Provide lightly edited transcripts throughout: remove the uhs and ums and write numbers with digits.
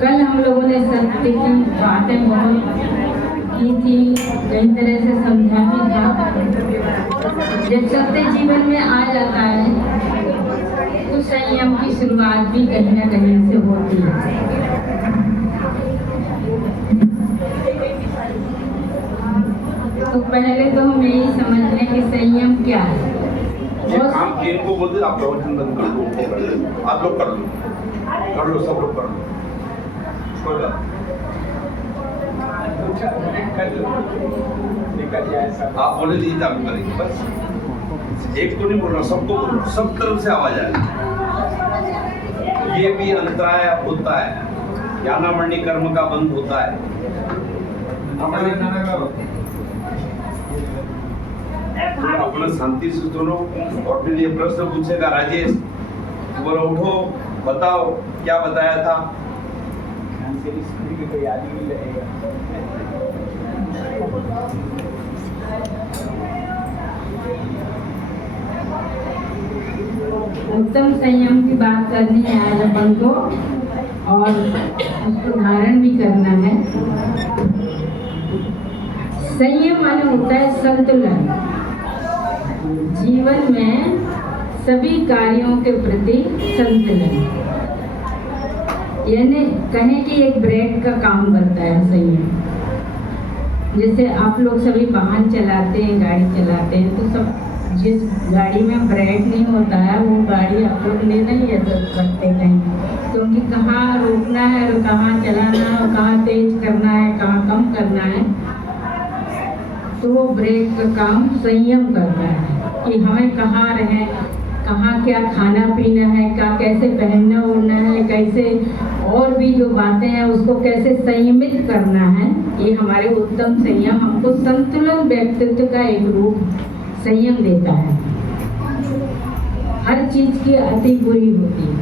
कल हम लोगों ने सत्य की बातें बहुत की थी, कई तरह से समझा भी था। जब सत्य जीवन में आ जाता है तो संयम की शुरुआत भी कहीं ना कहीं से होती है। तो पहले तो हम यही समझ लें कि संयम क्या है। ये काम किन को बोलते आप प्रवचन बंद कर दो, आप लोग कर लो, सब लोग कर लो, कोई बात आप बोले नहीं चालू करेंगे, बस एक तो नहीं बोलना, सबको बोलना, सब तरफ से आवाज आए। ये भी अंतराय होता है, ज्ञानामणि कर्म का बंद होता है। अपना शांति से सुनो और फिर ये प्रश्न पूछेगा राजेश, बोलो उठो, बताओ क्या बताया था। उत्तम संयम की बात करनी है आज अपन को, और उसको धारण भी करना है। संयम माने होता है संतुलन। जीवन में सभी कार्यों के प्रति संतुलन, यानी कहें कि एक ब्रेक का काम करता है संयम। जैसे आप लोग सभी वाहन चलाते हैं, गाड़ी चलाते हैं, तो सब जिस गाड़ी में ब्रेक नहीं होता है वो गाड़ी आप लोग ले नहीं जा सकते कहीं, क्योंकि कहाँ रोकना है और कहाँ चलाना है और कहाँ तेज करना है, कहाँ कम करना है। तो वो ब्रेक का काम संयम करता है कि हमें कहाँ रहें, कहाँ क्या खाना पीना है, क्या कैसे पहनना ओढ़ना है, कैसे और भी जो बातें हैं उसको कैसे संयमित करना है। ये हमारे उत्तम संयम हमको संतुलन व्यक्तित्व का एक रूप संयम देता है। हर चीज की अति बुरी होती है।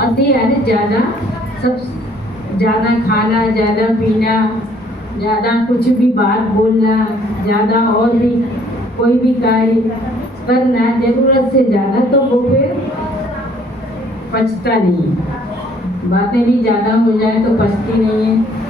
अति यानी ज़्यादा, सब ज़्यादा खाना, ज़्यादा पीना, ज़्यादा कुछ भी बात बोलना, ज़्यादा और भी कोई भी कार्य करना जरूरत से ज़्यादा, तो वो फिर पचता नहीं है। बातें भी ज़्यादा हो जाए तो पचती नहीं है।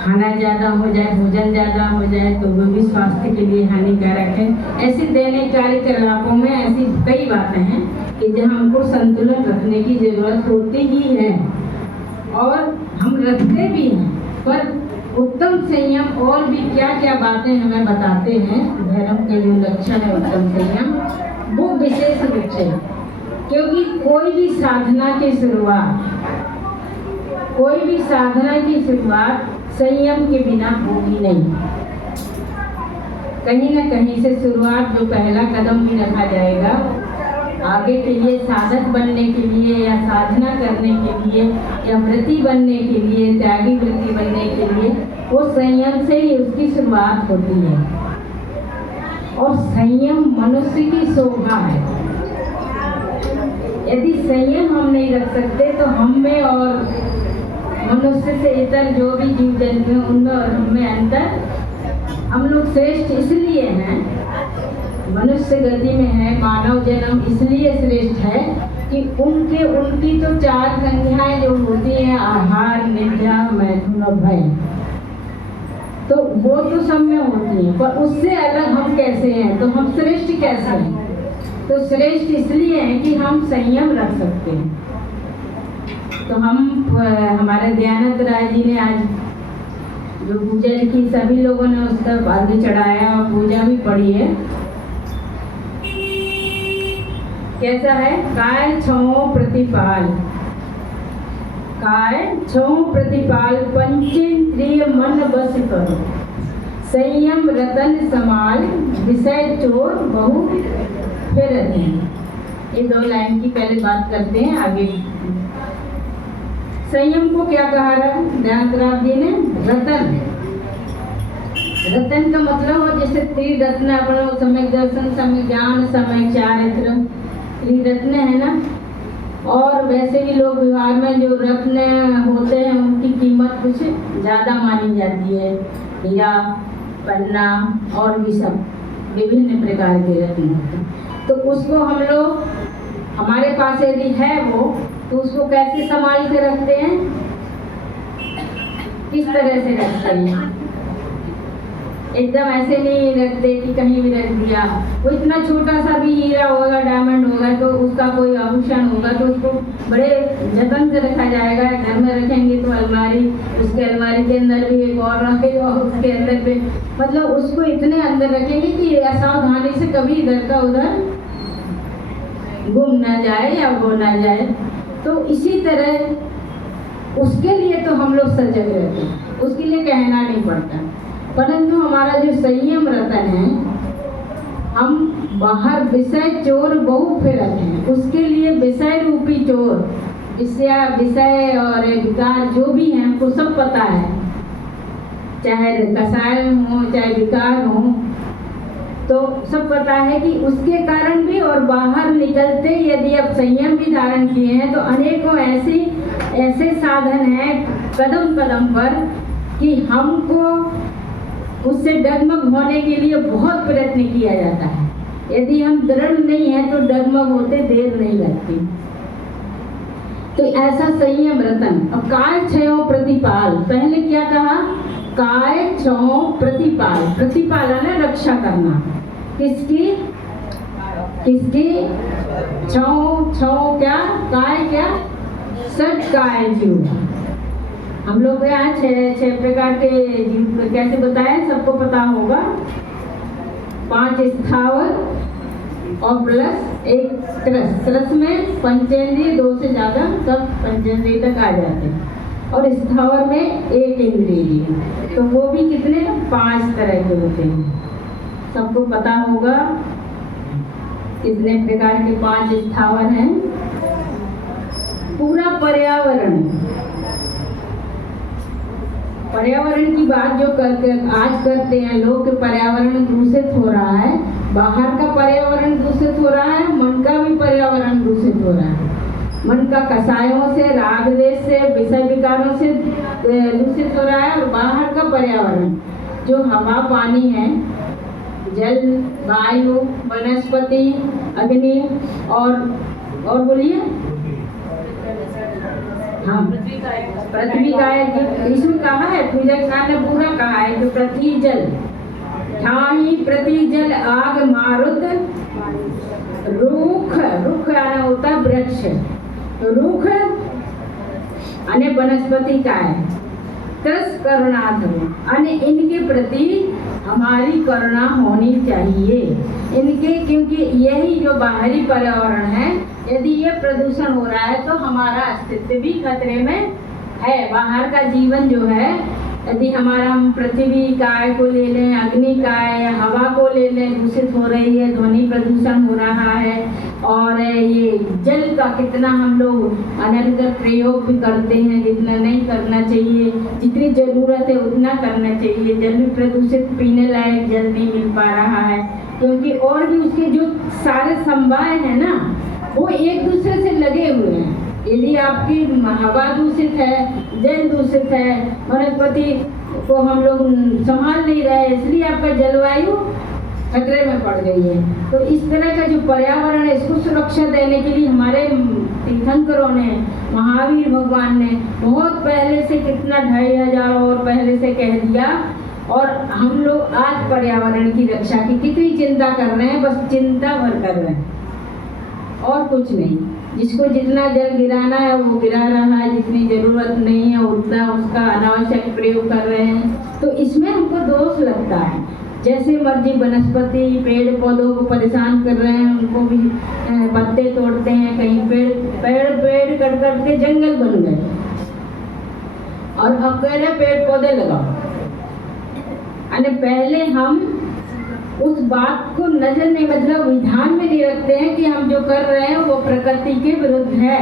खाना ज़्यादा हो जाए, भोजन ज़्यादा हो जाए तो वो भी स्वास्थ्य के लिए हानिकारक है। ऐसे दैनिक कार्यकलापों में ऐसी कई बातें हैं कि जहाँ हमको संतुलन रखने की जरूरत होती ही है और हम रखते भी हैं। पर उत्तम संयम और भी क्या क्या बातें हमें बताते हैं। धर्म के जो लक्षण है उत्तम संयम, वो विशेष रूप से, क्योंकि कोई भी साधना की शुरुआत संयम के बिना होगी नहीं। कहीं ना कहीं से शुरुआत, जो पहला कदम भी रखा जाएगा आगे के लिए, साधक बनने के लिए या साधना करने के लिए या व्रती बनने के लिए, त्यागी व्रती बनने के लिए, वो संयम से ही उसकी शुरुआत होती है। और संयम मनुष्य की शोभा है। यदि संयम हम नहीं रख सकते तो हम में और मनुष्य से इतर जो भी जीव जंतु हैं उनमें और हमें अंतर, हम लोग श्रेष्ठ इसलिए हैं, मनुष्य गति में है, मानव जन्म इसलिए श्रेष्ठ है कि उनकी तो चार संज्ञाएं जो होती हैं, आहार, निद्रा, मैथुन और भय, तो वो तो सब में होती है। पर उससे अलग हम कैसे हैं, तो हम श्रेष्ठ कैसे हैं? तो श्रेष्ठ इसलिए है कि हम संयम रख सकते हैं। तो हमारे दयानंद राय जी ने आज जो पूजा की, सभी लोगों ने उसका अर्घ्य चढ़ाया और पूजा भी पढ़ी है। कैसा है? काय छो प्रतिपाल, काय छो प्रतिपाल, पंचेंद्रिय मन बस करो, संयम रतन समाल, विषय चोर बहु फिर। ये दो लाइन की पहले बात करते हैं, आगे संयम को क्या कहा रहा दयानंद जी ने? रतन। रतन का मतलब हो जैसे त्रिरत्न, अपना सम्यक दर्शन, सम्यक ज्ञान, सम्यक चारित्र, त्रिरत्न है ना। और वैसे भी लोग व्यवहार में जो रत्न होते हैं उनकी कीमत कुछ ज़्यादा मानी जाती है। हीरा, पन्ना और भी सब विभिन्न प्रकार के रत्न होते हैं। तो उसको हम लोग, हमारे पास यदि है वो, तो उसको कैसे संभाल के रखते हैं, किस तरह से रखते हैं? एकदम ऐसे नहीं रखते कि कहीं भी रख दिया। वो इतना छोटा सा भी हीरा होगा, डायमंड होगा, तो उसका कोई आभूषण होगा तो उसको बड़े जतन से रखा जाएगा। घर में रखेंगे तो अलमारी, उसके अलमारी के अंदर भी एक और रखेगा, उसके अंदर भी, मतलब उसको इतने अंदर रखेंगे कि असावधानी से कभी इधर का उधर गुम ना जाए या वो ना जाए। तो इसी तरह उसके लिए तो हम लोग सजग रहते हैं, उसके लिए कहना नहीं पड़ता। परंतु हमारा जो संयम रतन है, हम बाहर विषय चोर बहु फिरत हैं, उसके लिए विषय रूपी चोर, विषय और विकार जो भी हैं हमको सब पता है, चाहे कसाय हो चाहे विकार हो, तो सब पता है कि उसके कारण भी और बाहर निकलते यदि आप संयम भी धारण किए हैं तो अनेकों ऐसे साधन हैं कदम कदम पर कि हमको उससे डगमग होने के लिए बहुत प्रयत्न किया जाता है। यदि हम दृढ़ नहीं हैं तो डगमग होते देर नहीं लगती। तो ऐसा संयम रतन। अब काय क्षयो प्रतिपाल, पहले क्या कहा? काय क्षयो प्रतिपाल, प्रतिपालना रक्षा करना, किसकी? क्षयो क्या? काय क्या? सट काय जीव। हम लोग यहाँ छह प्रकार के जीव कैसे बताए, सबको पता होगा। 5 स्थावर और प्लस 1 त्रस में पंचेंद्रिय, 2 से ज़्यादा सब पंचेंद्रिय तक आ जाते हैं, और स्थावर में 1 इंद्रिय, तो वो भी कितने? 5 तरह के होते हैं। सबको पता होगा कितने प्रकार के 5 स्थावर हैं। पूरा पर्यावरण की बात जो आज करते हैं लोग कि पर्यावरण दूषित हो रहा है, बाहर का पर्यावरण दूषित हो रहा है, मन का भी पर्यावरण दूषित हो रहा है। मन का कसायों से, राग द्वेष से, विषय विकारों से दूषित हो रहा है, और बाहर का पर्यावरण जो हवा पानी है, जल वायु वनस्पति अग्नि और बोलिए, हाँ पृथ्वी का है। इसमें कहा है, पूजा खान ने पूरा कहा है कि पृथ्वी जल, ठाई पृथ्वी जल आग मारुत रुख, रुख आना होता है वृक्ष, तो रुख अने वनस्पति का है। तस करुणाथ, अने इनके प्रति हमारी करुणा होनी चाहिए इनके, क्योंकि यही जो बाहरी पर्यावरण है, यदि ये प्रदूषण हो रहा है तो हमारा अस्तित्व भी खतरे में है। बाहर का जीवन जो है, यदि हमारा हम पृथ्वी काय को ले लें, अग्नि काय या हवा को ले लें, दूषित हो रही है, ध्वनि प्रदूषण हो रहा है, और ये जल का कितना हम लोग अनर्गल प्रयोग भी करते हैं, जितना नहीं करना चाहिए, जितनी ज़रूरत है उतना करना चाहिए। जल भी प्रदूषित, पीने लायक जल नहीं मिल पा रहा है, क्योंकि और भी उसके जो सारे समवाय हैं ना, वो एक दूसरे से लगे हुए हैं। यदि आपकी हवा दूषित है, जल दूषित है, वनस्पति को हम लोग संभाल नहीं रहे, इसलिए आपका जलवायु खतरे में पड़ गई है। तो इस तरह का जो पर्यावरण है, इसको सुरक्षा देने के लिए हमारे तीर्थंकरों ने, महावीर भगवान ने बहुत पहले से, कितना 2500 और पहले से कह दिया, और हम लोग आज पर्यावरण की रक्षा की कितनी चिंता कर रहे हैं, बस चिंता भर कर रहे हैं और कुछ नहीं। जिसको जितना जल गिराना है वो गिरा रहा है, जितनी ज़रूरत नहीं है उतना उसका अनावश्यक प्रयोग कर रहे हैं। तो इसमें हमको दोष लगता है। जैसे मर्जी वनस्पति पेड़ पौधों को परेशान कर रहे हैं, उनको भी पत्ते तोड़ते हैं, कहीं पेड़ कट के जंगल बन गए, और अब कह रहे पेड़ पौधे लगाओ। अरे पहले हम उस बात को नजर नहीं, मतलब विधान में नहीं रखते हैं कि हम जो कर रहे हैं वो प्रकृति के विरुद्ध है।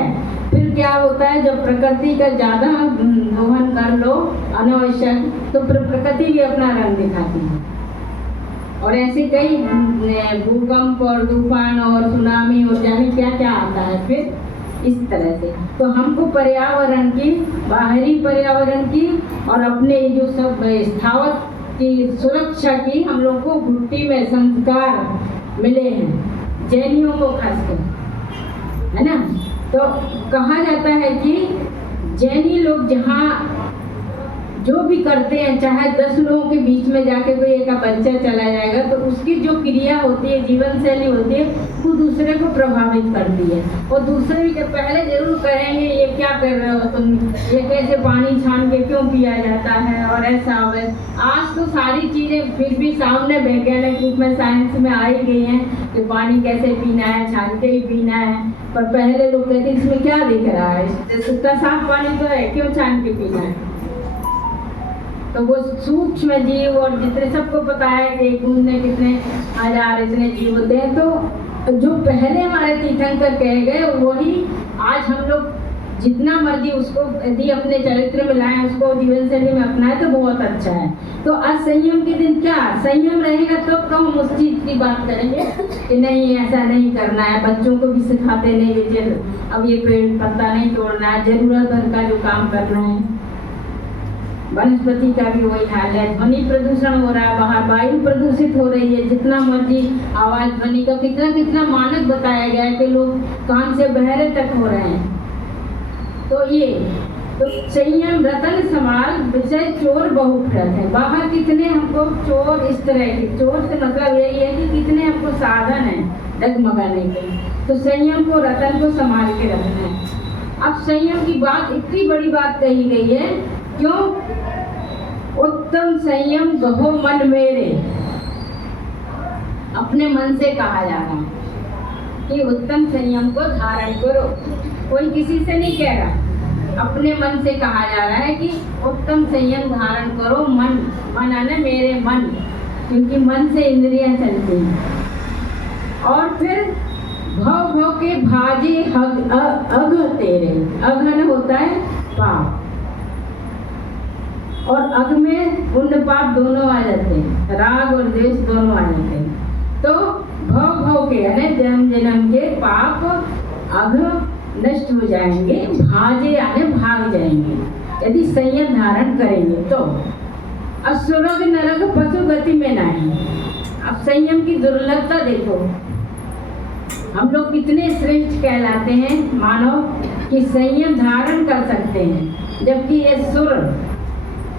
फिर क्या होता है, जब प्रकृति का ज़्यादा दोहन कर लो अनावश्यक, तो फिर प्रकृति भी अपना रंग दिखाती है, और ऐसे कई भूकंप और तूफान और सुनामी और जाने क्या क्या आता है फिर इस तरह से। तो हमको पर्यावरण की, बाहरी पर्यावरण की और अपने जो सब स्थावर की सुरक्षा की हम लोग को घुट्टी में संस्कार मिले हैं, जैनियों को खासकर, है ना। तो कहा जाता है कि जैनी लोग जहाँ जो भी करते हैं, चाहे 10 लोगों के बीच में जाके कोई एक बच्चा चला जाएगा तो उसकी जो क्रिया होती है, जीवन शैली होती है, वो दूसरे को प्रभावित करती है। और दूसरे के पहले जरूर कहेंगे ये क्या कर रहे हो तुम, ये कैसे पानी छान के क्यों पिया जाता है, और ऐसा है। आज तो सारी चीज़ें फिर भी सामने वैज्ञानिक रूप में साइंस में आ ही गई हैं कि पानी कैसे पीना है, छान के ही पीना है। पर पहले लोग कहते इसमें क्या दिख रहा है, इतना साफ पानी तो है, क्यों छान के पीना है। तो वो सूक्ष्म जीव, और जितने सबको पता है कि बूंद में कितने हजार इतने जीव होते हैं, तो जो पहले हमारे तीर्थंकर कहे गए वही आज हम लोग जितना मर्जी उसको यदि अपने चरित्र में लाएं, उसको जीवन शैली में अपनाएं तो बहुत अच्छा है। तो आज संयम के दिन क्या संयम रहेगा तो हम उस चीज़ की बात करेंगे कि नहीं ऐसा नहीं करना है। बच्चों को भी सिखाते नहीं कि अब ये पेड़ पत्ता नहीं तोड़ना है, जरूरत भर का जो काम करना है। वनस्पति का भी वही हाल है। ध्वनि प्रदूषण हो रहा है, बाहर वायु प्रदूषित हो रही है, जितना मर्जी आवाज ध्वनि का कितना कितना मानक बताया गया है कि लोग कान से बहरे तक हो रहे हैं। तो ये तो संयम रतन समाल विषय चोर बहुत रहते हैं। बाहर कितने हमको चोर, इस तरह के चोर से मतलब यही है कि कितने हमको साधन है डगमगाने के, तो संयम को रतन को संभाल के रखना है। अब संयम की बात इतनी बड़ी बात कही गई है, क्यों? उत्तम संयम गहो मन मेरे, अपने मन से कहा जा रहा है कि उत्तम संयम को धारण करो। कोई किसी से नहीं कह रहा, अपने मन से कहा जा रहा है कि उत्तम संयम धारण करो। मन आना मेरे मन, क्योंकि मन से इंद्रियां चलती हैं। और फिर भव भव के भाजे अघ तेरे, अघन होता है पाप, और अघ में पुण्य पाप दोनों आ जाते हैं, राग और द्वेष दोनों आ जाते हैं। तो भव भव के यानी जन्म जन्म के पाप अघ नष्ट हो जाएंगे, भाजे आगे भाग जाएंगे यदि संयम धारण करेंगे तो। असुरग नरक पशु गति में नहीं। अब संयम की दुर्लभता देखो, हम लोग कितने श्रेष्ठ कहलाते हैं मानव कि संयम धारण कर सकते हैं, जबकि ये सुर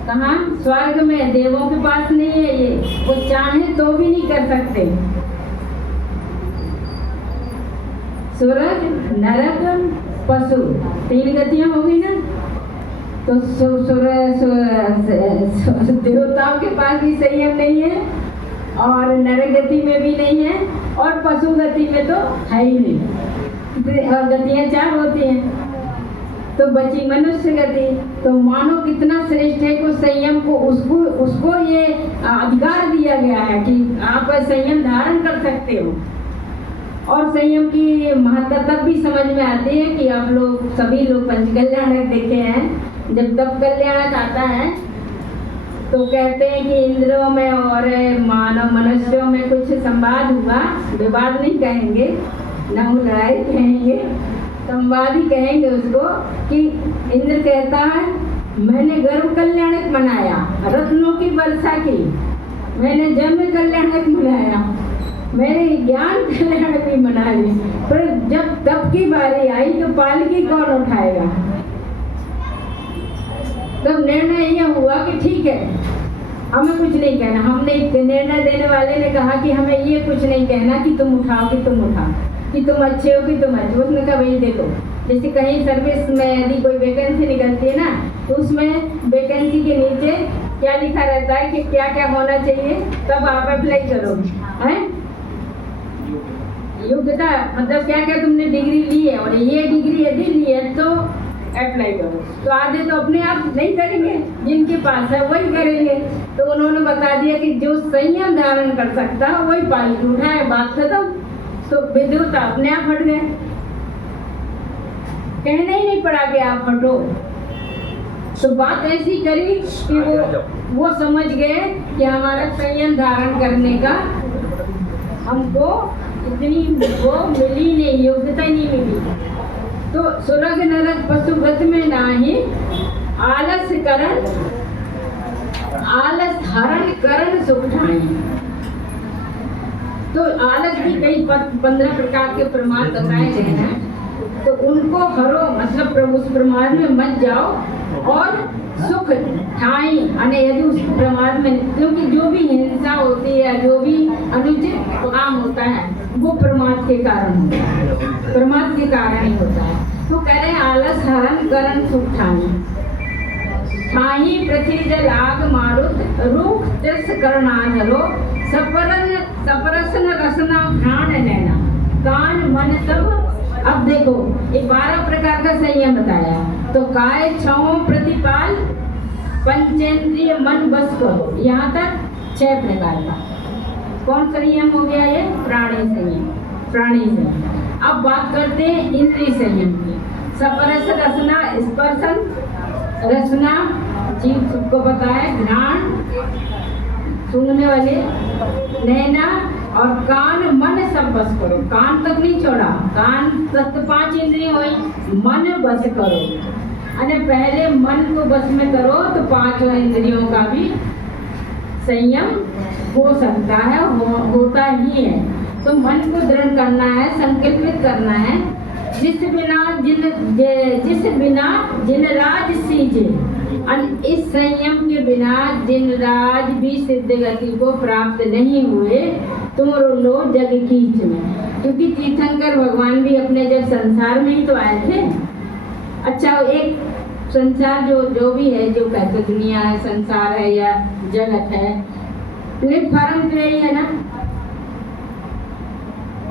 कहाँ स्वर्ग में, देवों के पास नहीं है ये, वो चाहे तो भी नहीं कर सकते। स्वर्ग नरक पशु 3 गतियां होगी ना, तो देवताओं के पास भी संयम नहीं है, और नरक गति में भी नहीं है, और पशु गति में तो है ही नहीं। और गतियां 4 होती हैं, तो बची मनुष्य गति। तो मानो कितना श्रेष्ठ है को संयम को उसको ये अधिकार दिया गया है कि आप संयम धारण कर सकते हो। और संयम की महत्ता तब भी समझ में आती है कि आप लोग सभी लोग पंचकल्याणक देखे हैं। जब तब कल्याणक आता है तो कहते हैं कि इंद्रियों में और मानव मनुष्यों में कुछ संवाद हुआ, विवाद नहीं कहेंगे, न लड़ाई कहेंगे, संवाद ही कहेंगे उसको, कि इंद्र कहता है मैंने गर्व कल्याणक मनाया, रत्नों की वर्षा की, मैंने जन्म कल्याणक मनाया, मैंने ज्ञान कल्याणक भी मना ली, पर जब तब की बारी आई तो पालकी कौन उठाएगा। तब निर्णय यह हुआ कि ठीक है हमें कुछ नहीं कहना। हमने निर्णय देने वाले ने कहा कि हमें ये कुछ नहीं कहना कि तुम उठाओ, कि तुम उठाओ, कि तुम अच्छे हो कि तुम अच्छे हो। उसने कहा भाई देखो, जैसे कहीं सर्विस में यदि कोई वैकेंसी निकलती है ना, तो उसमें वैकेंसी के नीचे क्या लिखा रहता है कि क्या क्या होना चाहिए, तब आप अप्लाई करो, है योग्यता, मतलब क्या क्या तुमने डिग्री ली है, और ये डिग्री यदि ली है तो अप्लाई करो। तो आधे तो अपने आप नहीं करेंगे, जिनके पास है वही करेंगे। तो उन्होंने बता दिया कि जो संयम धारण कर सकता है वही पालकी उठाए, बात खत्म। तो विद्युत अपने आप हट गए, कहना ही नहीं पड़ा कि आप हटो। तो बात ऐसी करी कि वो समझ गए कि हमारा संयम धारण करने का हमको इतनी वो मिली नहीं, योग्यता नहीं मिली। तो स्वर्ग नरक पशुगत में नाही, आलस करण आलस हरण करण सुख ठाई। तो आलस की कई 15 प्रकार के प्रमाण बताए गए हैं। तो उनको हरो, मतलब प्रभु उस प्रमाद में मत जाओ और सुख ठाई, यदि उस प्रमाद में, क्योंकि जो भी हिंसा होती है, जो भी अनुचित काम होता है वो प्रमाद के कारण होता है, प्रमाद के कारण ही होता है। तो कह रहे हैं आलस हरण करण सुख ठाई, ठाई पृथ्वी जल आग मारुत, रूख तिरस करणाधरो, सपरसन रसना घ्राण नैना, कान मन सब। अब देखो ये 12 प्रकार का संयम बताया। तो काय छओ प्रतिपाल, पंचेंद्रिय मन बस करो, यहाँ तक 6 प्रकार का। कौन संयम हो गया ये? प्राणी संयम, प्राणी संयम। अब बात करते हैं इंद्रिय संयम की। सपरस रसना, स्पर्शन, रसना जीव सबको पता है, घ्राण सूंघने वाले, नैना और कान मन सब बस करो। कान तक नहीं छोड़ा, कान तक तो 5 इंद्रिय हुई, मन बस करो। अरे पहले मन को बस में करो तो 5 इंद्रियों का भी संयम हो सकता है, होता ही है। तो मन को दृढ़ करना है, संकल्पित करना है। जिस बिना जिन राज सीजे, इस संयम के बिना जिन राज भी सिद्ध गति को प्राप्त नहीं हुए, तुम लो जग कीच में। क्योंकि तीर्थंकर भगवान भी अपने जब संसार में ही तो आए थे। अच्छा, एक संसार जो भी है, जो कहते दुनिया है, संसार है या जगत है, प्लेटफार्म तो यही है ना।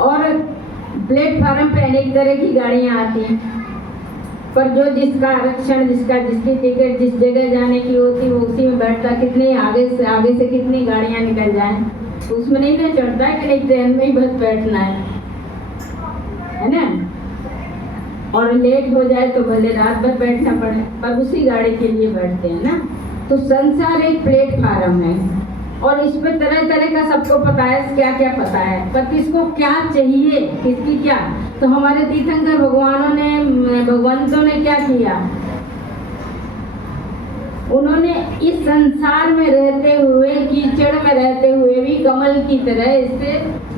और प्लेटफार्म पे अनेक तरह की गाड़ियाँ आती हैं, पर जो जिसका आरक्षण, जिसकी टिकट जिस जगह जाने की होती वो उसी में बैठता। कितने आगे से कितनी गाड़ियाँ निकल जाएं, तो उसमें नहीं ना चढ़ता है कि नहीं ट्रेन में ही बस बैठना है ना। और लेट हो जाए तो भले रात भर बैठना पड़े, पर उसी गाड़ी के लिए बैठते हैं ना। तो संसार एक प्लेटफार्म है और इसमें तरह तरह का सबको पता है, क्या क्या पता है, पर किसको क्या चाहिए, किसकी क्या। तो हमारे तीर्थंकर भगवंतों ने क्या किया, उन्होंने इस संसार में रहते हुए, कीचड़ में रहते हुए भी कमल की तरह इससे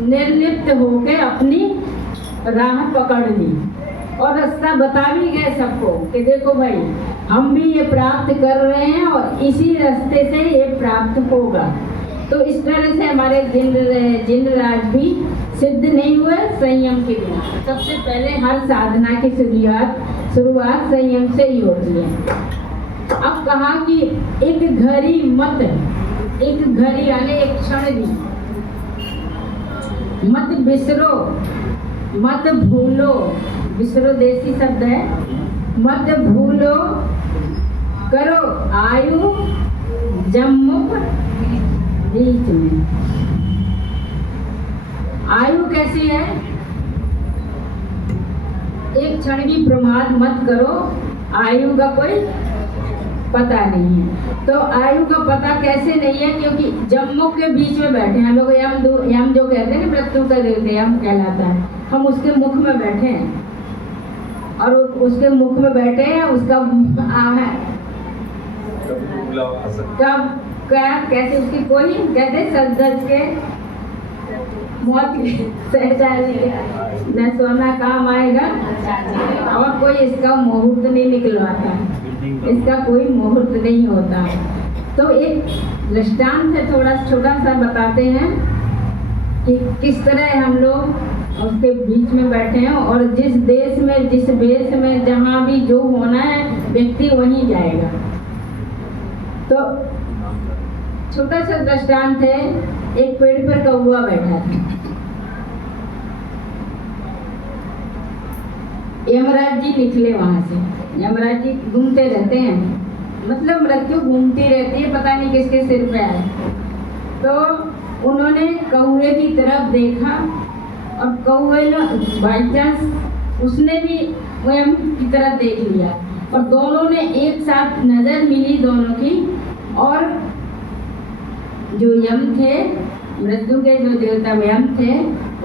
निर्लिप्त होकर अपनी राह पकड़ ली और रास्ता बता भी गए सबको कि देखो भाई, हम भी ये प्राप्त कर रहे हैं और इसी रास्ते से ये प्राप्त होगा। तो इस तरह से हमारे जिन राज भी सिद्ध नहीं हुए संयम के बिना। सबसे पहले हर साधना की शुरुआत संयम से ही होती है। अब कहा कि एक घड़ी मत, एक घड़ी यानी एक क्षण भी मत बिसरो, मत भूलो। बिसरो देसी शब्द है। मत भूलो, करो आयु जम्मुख बीच में। आयु कैसी है? एक क्षण भी प्रमाद मत करो। आयु का कोई पता नहीं है। तो आयु का पता कैसे नहीं है? क्योंकि जम्मुख के बीच में बैठे हैं लोग। यम जो कहते हैं ना, मृत्यु का देवता यम कहलाता है, हम उसके मुख में बैठे हैं और उसके मुख में बैठे हैं। उसका है कब क्या कैसे उसकी कोई कहते सज के मौत न सोना काम आएगा और कोई इसका मुहूर्त नहीं निकलवाता, इसका कोई मुहूर्त नहीं होता। तो एक दृष्टांत है, थोड़ा छोटा सा बताते हैं कि किस तरह हम लोग उसके बीच में बैठे हैं और जिस देश में, जिस भेष में, जहाँ भी जो होना है व्यक्ति वहीं जाएगा। तो छोटा सा दृष्टांत है। एक पेड़ पर कौवा बैठा था। यमराज जी निकले वहां से। यमराज जी घूमते रहते हैं, मतलब मृत्यु घूमती रहती है, पता नहीं किसके सिर पे आए। तो उन्होंने कौवे की तरफ देखा और कौवे ने बाई चांस उसने भी यम की तरफ देख लिया और दोनों ने एक साथ नजर मिली दोनों की। और जो यम थे, मृत्यु के जो देवता यम थे,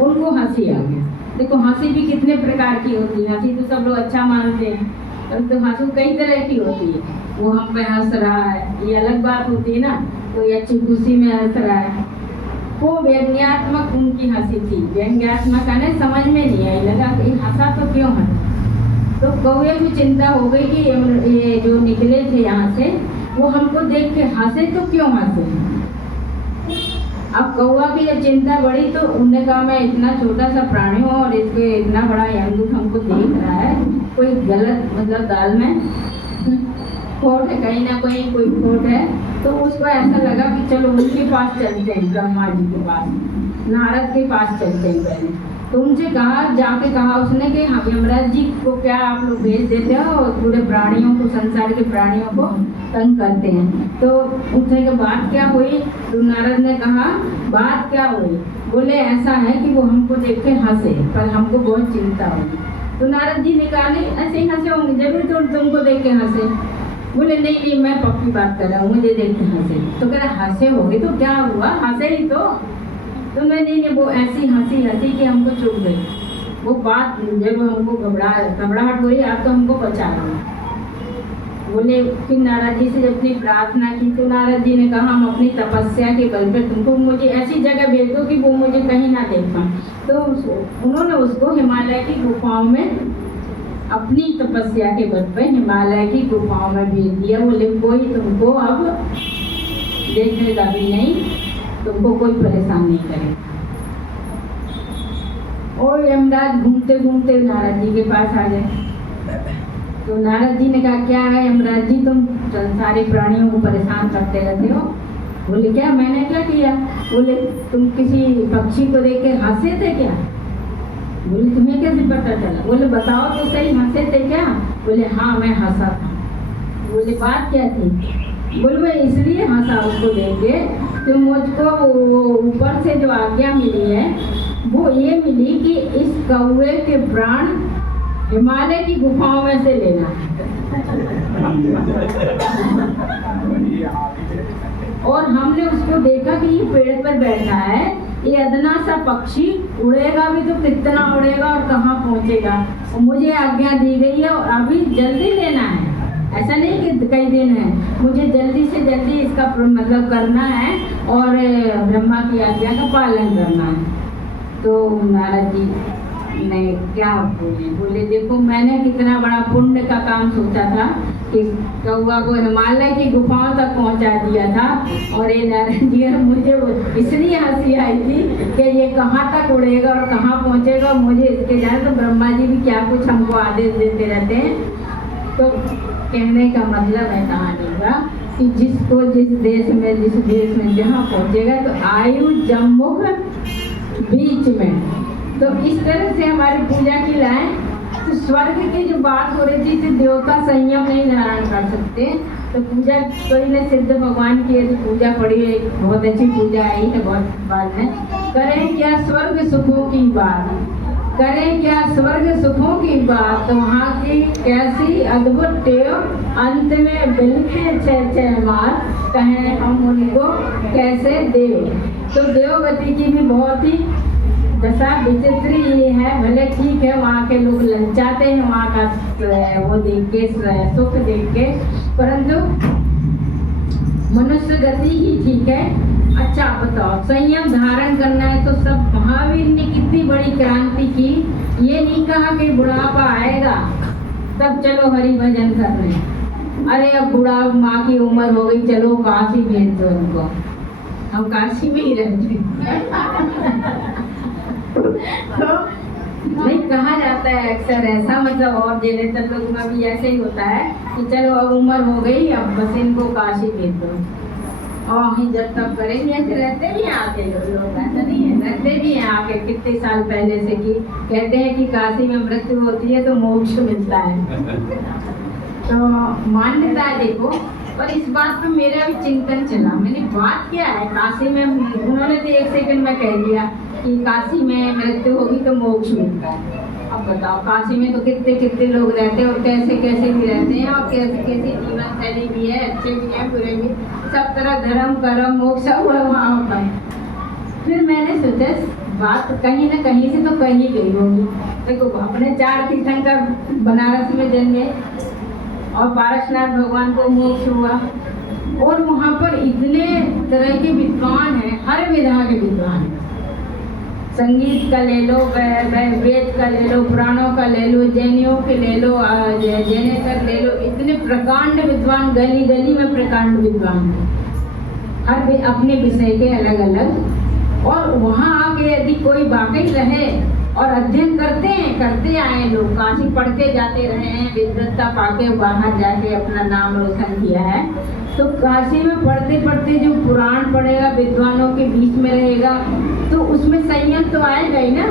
उनको हंसी आ गया। देखो हंसी भी कितने प्रकार की होती है। हंसी तो सब लोग अच्छा मानते हैं, परंतु हंसी कई तरह की होती है। वो हम पे हंस रहा है, ये अलग बात होती है ना। कोई अच्छी खुशी में हंस रहा है, वो व्यंग्यात्मक उनकी हंसी थी। व्यंग्यात्मक आने समझ में नहीं आई, लगा कि हंसा तो क्यों हंसा। तो कौवे को चिंता हो गई कि ये जो निकले थे यहाँ से वो हमको देख के हंसे तो क्यों हंसे। अब कौवा की जब चिंता बढ़ी तो उन्होंने कहा मैं इतना छोटा सा प्राणी हूँ और इसके इतना बड़ा यमदूत हमको देख रहा है, कोई गलत मतलब दाल में खोट है, कहीं ना कहीं कोई खोट है। तो उसको ऐसा लगा कि चलो उनके पास चलते हैं, ब्रह्मा जी के पास, नारद के पास चलते हैं पहले। तो उनसे कहा, जाके कहा उसने कि हाँ यमराज जी को क्या आप लोग भेज देते हो और पूरे प्राणियों को, संसार के प्राणियों को तंग करते हैं। तो उसने कहा बात क्या हुई। तो नारद ने कहा बात क्या हुई। बोले ऐसा है कि वो हमको देख के हंसे पर हमको बहुत चिंता हुई। तो नारद जी ने कहा नहीं ऐसे ही हंसे होंगे, जरूर तो तुमको देख के हंसे। बोले नहीं नहीं मैं पक्की बात कर रहा हूँ, मुझे देख के हंसे। तो कह रहा हंसे होंगे तो क्या हुआ, हंसे ही तो मैंने वो ऐसी हंसी हंसी कि हमको चुप गई। वो बात जब हमको घबराहट हुई, आप तो हमको बचा लो। बोले फिर नारद जी से जब अपनी प्रार्थना की तो नारद जी ने कहा हम अपनी तपस्या के बल पर तुमको मुझे ऐसी जगह भेज दो कि वो मुझे कहीं ना देख पाए। तो उन्होंने उसको हिमालय की गुफाओं में, अपनी तपस्या के बल पर हिमालय की गुफाओं में भेज दिया। बोले कोई तुमको अब देखने का भी नहीं, तुमको कोई परेशान नहीं करे। और यमराज घूमते घूमते नारद जी के पास आ गए। तो नारद जी ने कहा क्या है यमराज जी, तुम सारे प्राणियों को परेशान करते रहते हो। बोले क्या मैंने क्या किया। बोले तुम किसी पक्षी को देख के हंसे थे क्या। बोले तुम्हें कैसे पता चला। बोले बताओ तो सही, हंसे थे क्या। बोले हाँ मैं हंसा था। बोले बात क्या थी। बोले मैं इसलिए हंसा उसको देख के तो मुझको ऊपर से जो आज्ञा मिली है वो ये मिली कि इस कौवे के प्राण हिमालय की गुफाओं में से लेना है। और हमने उसको देखा कि ये पेड़ पर बैठा है, ये अदना सा पक्षी उड़ेगा भी तो कितना उड़ेगा और कहाँ पहुँचेगा। और मुझे आज्ञा दी गई है और अभी जल्दी लेना है, ऐसा नहीं कि कई दिन है, मुझे जल्दी से जल्दी इसका मतलब करना है और ब्रह्मा की आज्ञा का पालन करना है। तो नारद जी ने क्या बोले। बोले देखो मैंने कितना बड़ा पुण्य का काम सोचा था कि कौवा को हिमालय की गुफाओं तक पहुंचा दिया था और ये नारद जी मुझे इसलिए हंसी आई थी कि ये कहाँ तक उड़ेगा और कहाँ पहुंचेगा, मुझे इसके जाने। तो ब्रह्मा जी भी क्या कुछ हमको आदेश देते रहते हैं। तो कहने का मतलब है कहानी का कि जिसको जिस देश में जहाँ पहुँचेगा तो आयु जम्मुख बीच में। तो इस तरह से हमारी पूजा की लाए। तो स्वर्ग की जो बात हो रही थी कि देवता संयम नहीं धारण कर सकते, तो पूजा कोई ने सिद्ध भगवान की तो पूजा पड़ी है, बहुत अच्छी पूजा आई है, बहुत बात है। करें क्या स्वर्ग सुखों की बात, करें क्या स्वर्ग सुखों की बात, तो वहाँ की कैसी अद्भुत टेव, अंत में बिलखे छह मार, कहें हम उनको कैसे देव। तो देवगति की भी बहुत ही दशा विचित्र ये है। भले ठीक है वहाँ के लोग ललचाते हैं वहाँ का वो देख के, सुख देख के, परंतु मनुष्य गति ही ठीक है। अच्छा बताओ संयम धारण करना है तो सब महावीर ने कितनी बड़ी क्रांति की। ये नहीं कहा कि बुढ़ापा आएगा तब चलो हरि भजन करने, अरे अब बुढ़ा माँ की उम्र हो गई चलो काशी भेज दो उनको, हम काशी में ही रहते तो नहीं कहा जाता है अक्सर ऐसा, मतलब और ज्यादातर लोग में भी ऐसे ही होता है कि चलो अब उम्र हो गई अब बस इनको काशी भेज दो और वहीं जब तक करेंगे। ऐसे रहते भी हैं आके लोग, ऐसा नहीं है, रहते भी हैं आके कितने साल पहले से कि कहते हैं कि काशी में मृत्यु होती है तो मोक्ष मिलता है। तो मान्यता है देखो। और इस बात पे मेरा भी चिंतन चला, मैंने बात क्या है काशी में, उन्होंने तो एक सेकंड में कह दिया कि काशी में मृत्यु होगी तो मोक्ष मिलता है। अब बताओ काशी में तो कितने कितने लोग रहते हैं और कैसे कैसे भी रहते हैं और कैसे कैसी जीवन शैली भी है, अच्छे भी हैं बुरे भी, सब तरह धर्म कर्म मोक्ष सब वहाँ होता है। फिर मैंने सोचा बात कहीं ना कहीं से तो कही गई होगी। देखो अपने 4 तीर्थंकर बनारस में जन्मे और पारसनाथ भगवान को मोक्ष हुआ और वहाँ पर इतने तरह के विद्वान हैं, हर विधा के विद्वान हैं, संगीत का ले लो, वेद का ले लो, पुराणों का ले लो, जैनियों के ले लो, जैनेतर ले लो, इतने प्रकांड विद्वान, गली गली में प्रकांड विद्वान, हर अपने विषय के अलग अलग। और वहाँ आके यदि कोई वाकई रहे और अध्ययन करते आए लोग, काशी पढ़ के जाते रहे हैं, विद्वत्ता पाके बाहर जाके अपना नाम रोशन किया है, तो काशी में पढ़ते पढ़ते जो पुराण पढ़ेगा, विद्वानों के बीच में रहेगा, तो उसमें संयम तो आएगा ही ना।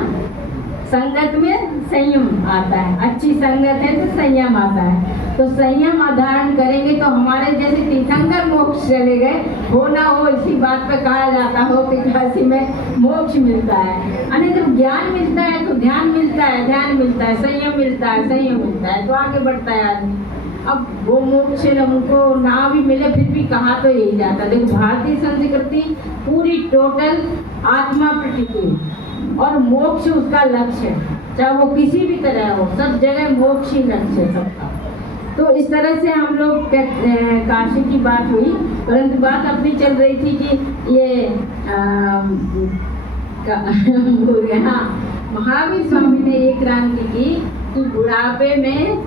संगत में संयम आता है, अच्छी संगत है तो संयम आता है। तो संयम आधारण करेंगे तो हमारे जैसे तीर्थंकर मोक्ष चले गए, हो ना हो इसी बात पे कहा जाता हो कि काशी में मोक्ष मिलता है। अने जब ज्ञान मिलता है तो ध्यान मिलता है, ध्यान मिलता है, संयम मिलता है, संयम मिलता है, तो आगे बढ़ता है आदमी। अब वो मोक्ष उनको ना भी मिले फिर भी कहा तो यही जाता। देखो भारतीय संस्कृति पूरी टोटल आत्मा प्रति और मोक्ष उसका लक्ष्य है, चाहे वो किसी भी तरह हो, सब जगह मोक्ष ही लक्ष्य है सबका। तो इस तरह से हम लोग काशी की बात हुई, परंतु बात अपनी चल रही थी कि ये हाँ, महावीर स्वामी ने एक क्रांति की कि बुढ़ापे में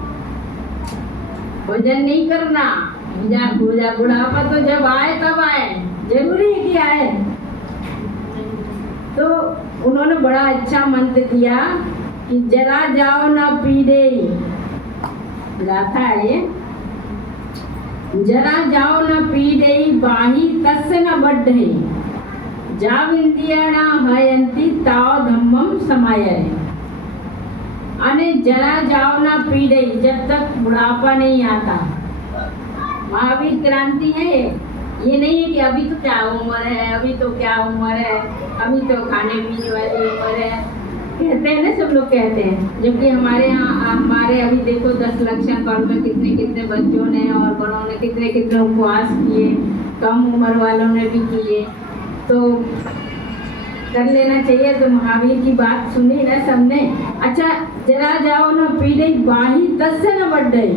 भोजन नहीं करना, बुढ़ापा तो जब आए तब आए, जरूरी है कि आए। तो उन्होंने बड़ा अच्छा मंत्र दिया कि जरा जाओ ना पीड़े, गाथा है ये, जरा जाओ न पीड़े बाही तस्य न बढ़े, जाविंदिया न हयंती ताव धम्मम समाये। अने जरा जाओ ना पीड़े, जब तक बुढ़ापा नहीं आता। महावीर क्रांति है ये नहीं है कि अभी तो क्या उम्र है, अभी तो क्या उम्र है, अभी तो खाने पीने वाली उम्र है, कहते हैं ना, सब लोग कहते हैं। जबकि हमारे यहाँ हमारे अभी देखो 10 लक्षण पर्व में कितने कितने बच्चों ने और बड़ों ने कितने कितने उपवास किए, कम उम्र वालों ने भी किए, तो कर लेना चाहिए। तो महावीर की बात सुनी ना सबने। अच्छा, जरा जाओ ना पीड़े बाही तस्य न बढ़ गई,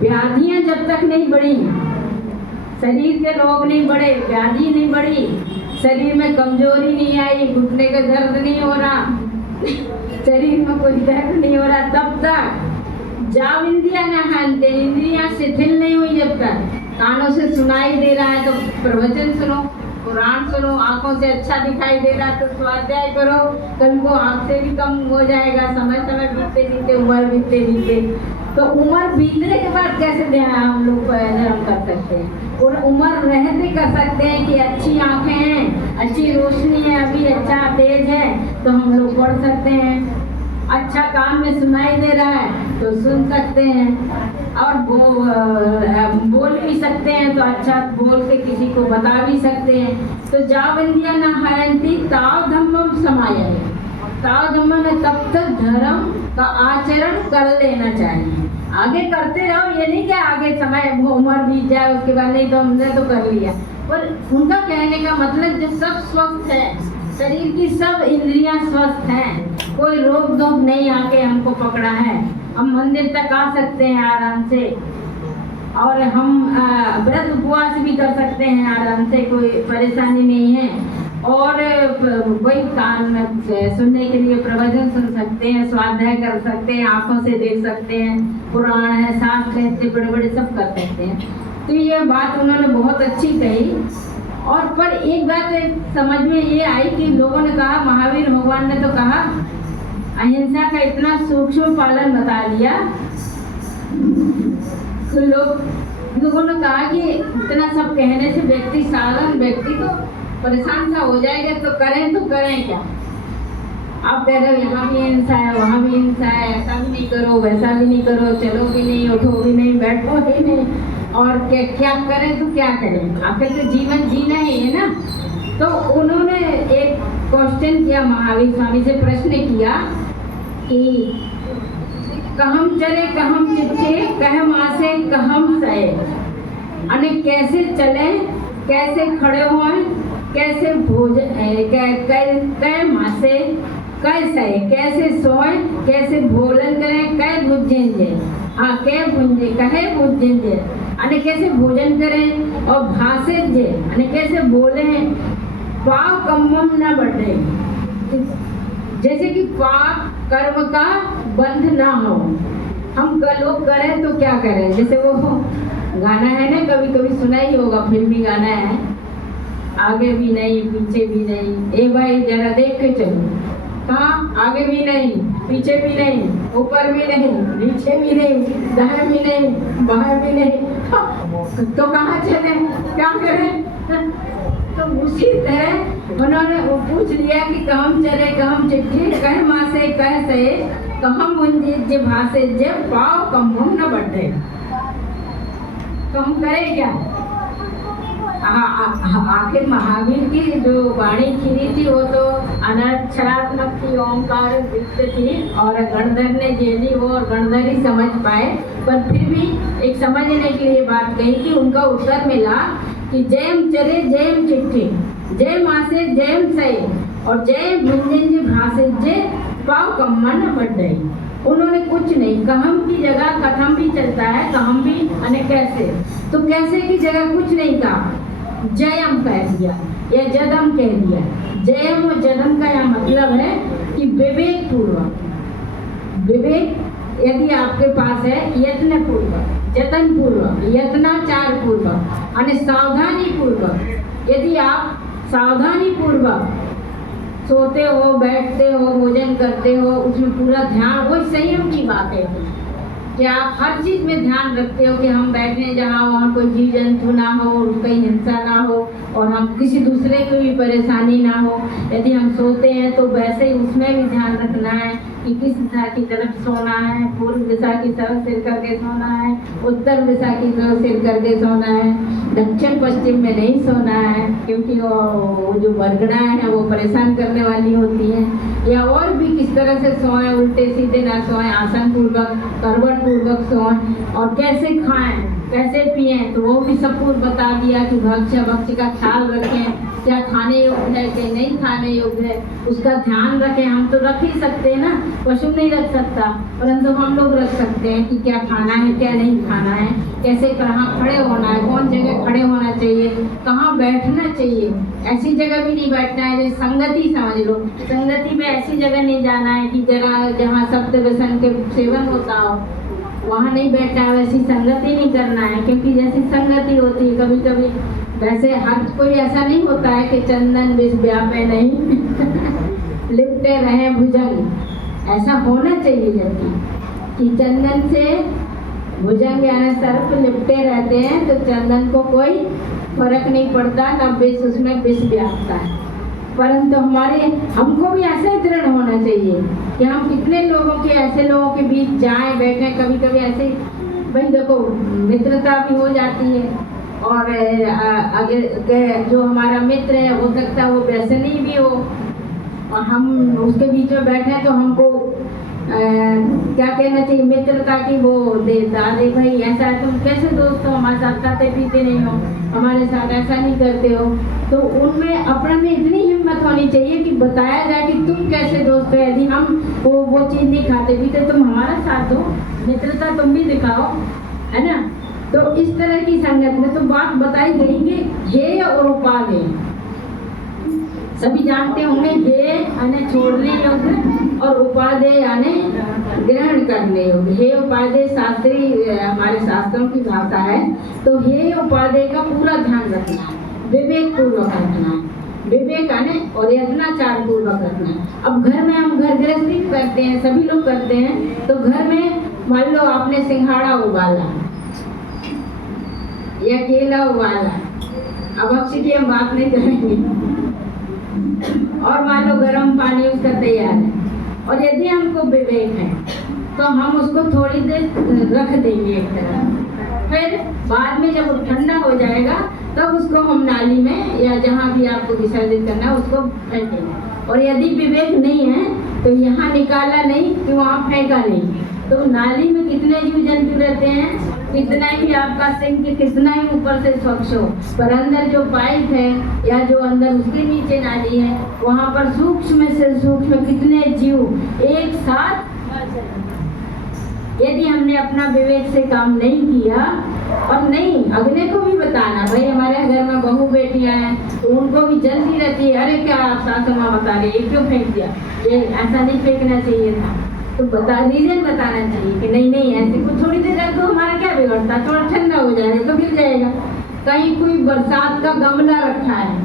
व्याधियाँ जब तक नहीं बढ़ी, शरीर के रोग नहीं बढ़े, व्याधि नहीं बढ़ी, शरीर में कमजोरी नहीं आई, घुटने का दर्द नहीं हो रहा, शरीर में कोई दर्द नहीं हो रहा, तब तक जाव इंद्रिया न हंते, इंद्रियां शिथिल नहीं हुई, जब तक कानों से सुनाई दे रहा है तो प्रवचन सुनो, कुरान सुनो, आंखों से अच्छा दिखाई दे रहा तो स्वाध्याय करो, कल को आंख से भी कम हो जाएगा, समय समय बीतते बीतते, उम्र बीतते बीतते। तो उम्र बीतने के बाद कैसे ध्यान हम लोग धर्म कर सकते हैं, और उम्र रहते कर सकते हैं कि अच्छी आंखें हैं, अच्छी रोशनी है, अभी अच्छा तेज है तो हम लोग पढ़ सकते हैं, अच्छा कान में सुनाई दे रहा है तो सुन सकते हैं, और बोल भी सकते हैं तो अच्छा बोल के किसी को बता भी सकते हैं। तो जावंदिया न हयंती ताव धम्मम समाये, ताव धम्म में तब तक धर्म का आचरण कर लेना चाहिए। आगे करते रहो, ये नहीं कि आगे समय उम्र बीत जाए उसके बाद नहीं तो हमने तो कर लिया। पर उनका कहने का मतलब जो सब स्वस्थ है, शरीर की सब इंद्रियां स्वस्थ हैं, कोई रोग धोग नहीं आके हमको पकड़ा है, हम मंदिर तक आ सकते हैं आराम से, और हम व्रत उपवास भी कर सकते हैं आराम से, कोई परेशानी नहीं है, और वही कान में सुनने के लिए प्रवचन सुन सकते हैं, स्वाध्याय कर सकते हैं, आंखों से देख सकते हैं, पुराण है, शास्त्र है, बड़े बड़े सब कर सकते हैं। तो ये बात उन्होंने बहुत अच्छी कही। और पर एक बात समझ में ये आई कि लोगों ने कहा, महावीर भगवान ने तो कहा, अहिंसा का इतना सूक्ष्म पालन बता दिया, तो लोगों ने कहा कि इतना सब कहने से व्यक्ति, साधारण व्यक्ति तो परेशान सा हो जाएगा, तो करें क्या। आप कह रहे हो यहाँ भी हिंसा है, वहाँ भी हिंसा है, ऐसा भी नहीं करो, वैसा भी नहीं करो, चलो भी नहीं, उठो भी नहीं, बैठो भी नहीं, और क्या करें तो क्या करें, आखिर तो जीवन जीना ही है ना। तो उन्होंने एक क्वेश्चन किया, महावीर स्वामी से प्रश्न किया कि कहम चले कहम चिट्ठे कह मासे कहम सहे, अने कैसे चले, कैसे खड़े हों, कैसे भोजन, कै मासे कै सहे, कैसे सोए, कैसे भोजन करें, कै भुजेंगे, हाँ कै भुंजे कहे भुजेंगे, अने कैसे भोजन करें, और भाषे जे अने कैसे बोले, पाव कम्मम न बढ़े, जैसे कि पाप कर्म का बंध ना हो। हम लोग करें तो क्या करें, जैसे वो गाना है ना, कभी कभी सुना ही होगा, फिल्मी गाना है, आगे भी नहीं पीछे भी नहीं, ए भाई जरा देख के चलो, कहाँ आगे भी नहीं पीछे भी नहीं, ऊपर भी नहीं नीचे भी नहीं, दाएं भी नहीं बाएं भी नहीं, तो कहाँ चले, क्या करें। तो उसी तरह उन्होंने वो पूछ लिया कि कहम चले कहम चिट्ठी, कह माँ से कह से कहम मुंजी जे भाषे जे पाव कम न बढ़े। तो हम करें क्या। आखिर महावीर की जो वाणी खिरी थी वो तो अनक्षरात्मक थी, ओंकार युक्त थी, और गणधर ने जेली वो और गणधर ही समझ पाए, पर फिर भी एक समझने के लिए बात कही कि उनका उत्तर मिला कि जयम चले जयम चिट्ठी, जय मासे जयम सही, और जय मुंजिन भाषे जे पाव कम्मन बढ़। उन्होंने कुछ नहीं, कहम की जगह कथम भी चलता है, कहम भी अने कैसे, तो कैसे की जगह कुछ नहीं कहा, जयम कह दिया या जदम कह दिया। जयम और जदम का यह मतलब है कि विवेक पूर्वक, विवेक यदि आपके पास है, यत्न पूर्वक, जतन पूर्वक, यत्नाचार पूर्वक, यानी सावधानी पूर्वक, यदि आप सावधानी पूर्वक सोते हो, बैठते हो, भोजन करते हो, उसमें पूरा ध्यान, वो संयम की बात है कि आप हर चीज में ध्यान रखते हो कि हम बैठने जहाँ वहाँ कोई जीव जंतु ना हो, कहीं हिंसा ना हो, और हम किसी दूसरे को भी परेशानी ना हो। यदि हम सोते हैं तो वैसे ही उसमें भी ध्यान रखना है कि किस दिशा की तरफ सोना है, पूर्व दिशा की तरफ सिर करके सोना है, उत्तर दिशा की तरफ सिर करके सोना है, दक्षिण पश्चिम में नहीं सोना है, क्योंकि वो जो बरगड़ाएं हैं वो परेशान करने वाली होती हैं, या और भी किस तरह से सोएं, उल्टे सीधे ना सोएं, आसन पूर्वक करवट पूर्वक सोएं, और कैसे खाएं कैसे पिए, तो वो भी सब कुछ बता दिया कि भक्ष्य भक्ष्य का ख्याल रखें, क्या खाने योग्य है क्या नहीं खाने योग्य है, उसका ध्यान रखें। हम तो रख ही सकते हैं ना, पशु नहीं रख सकता, परंतु हम लोग रख सकते हैं कि क्या खाना है क्या नहीं खाना है, कैसे कहाँ खड़े होना है, कौन जगह खड़े होना चाहिए, कहाँ बैठना चाहिए, ऐसी जगह भी नहीं बैठना है, जैसे संगति समझ लो, संगति में ऐसी जगह नहीं जाना है कि जरा जहाँ शब्द व्यसन के सेवन होता हो वहाँ नहीं बैठना है, वैसी संगति नहीं करना है, क्योंकि जैसी संगति होती है कभी कभी, वैसे हर कोई ऐसा नहीं होता है कि चंदन विष व्यापे नहीं लिपटे रहे भुजंग, ऐसा होना चाहिए जबकि कि चंदन से भुजंग यानी सर्प लिपटे रहते हैं तो चंदन को कोई फर्क नहीं पड़ता, न विष उसमें विष व्यापता है। परंतु हमको भी ऐसे दृढ़ होना चाहिए कि हम कितने लोगों के ऐसे लोगों के बीच जाएं बैठें, कभी कभी ऐसे भाई देखो मित्रता भी हो जाती है, और अगर जो हमारा मित्र है हो सकता है वो व्यसनी भी हो, और हम उसके बीच में बैठे तो हमको क्या कहना चाहिए, मित्रता की वो देता, अरे भाई ऐसा है, तुम कैसे दोस्त हो, हमारे साथ खाते पीते नहीं हो, हमारे साथ ऐसा नहीं करते हो, तो उनमें अपने में इतनी हिम्मत होनी चाहिए कि बताया जाए कि तुम कैसे दोस्त हो, यदि हम वो चीज़ नहीं खाते पीते तुम हमारा साथ दो, मित्रता तुम भी दिखाओ, है ना। तो इस तरह की संगत में तो बात बताई गई, हे और उपादेय सभी जानते होंगे, हे यानी छोड़ने योग्य और उपादेय यानी ग्रहण करने योग्य। हे उपादेय शास्त्री हमारे शास्त्रों की भाषा है, तो हे उपादेय का पूरा ध्यान रखना है, विवेक पूर्वक रखना है, विवेक आने और यत्नाचार पूर्वक रखना है। अब घर में हम घर गृहस्थी करते हैं, सभी लोग करते हैं, तो घर में मान लो आपने सिंघाड़ा उबाला या केला उबाला, अब अक्षय की हम बात नहीं करेंगे, और मान लो गर्म पानी उसका तैयार है, और यदि हमको विवेक है तो हम उसको थोड़ी देर रख देंगे एक तरह, फिर बाद में जब वो ठंडा हो जाएगा तब उसको हम नाली में या जहाँ भी आपको विसर्जित करना है उसको फेंकेंगे। और यदि विवेक नहीं है तो यहाँ निकाला नहीं कि वहाँ फेंका नहीं, तो नाली में कितने जीव जंतु रहते हैं, कितना ही आपका सिंक कितना ही ऊपर से स्वच्छ हो, पर अंदर जो पाइप है या जो अंदर उसके नीचे नाली है वहाँ पर सूक्ष्म से सूक्ष्म कितने जीव एक साथ यदि हमने अपना विवेक से काम नहीं किया, और नहीं अगले को भी बताना, भाई हमारे घर में बहू बेटियां हैं तो उनको भी जल्दी रहती है, अरे क्या आप सासू माँ बता रही है क्यों फेंक दिया, ये ऐसा नहीं फेंकना चाहिए था, तो रीजन बताना चाहिए कि नहीं नहीं ऐसे कुछ थोड़ी देर रखो, हमारा क्या बिगड़ता, थोड़ा ठंडा हो जाएगा तो गिर जाएगा। कहीं कोई बरसात का गमला रखा है,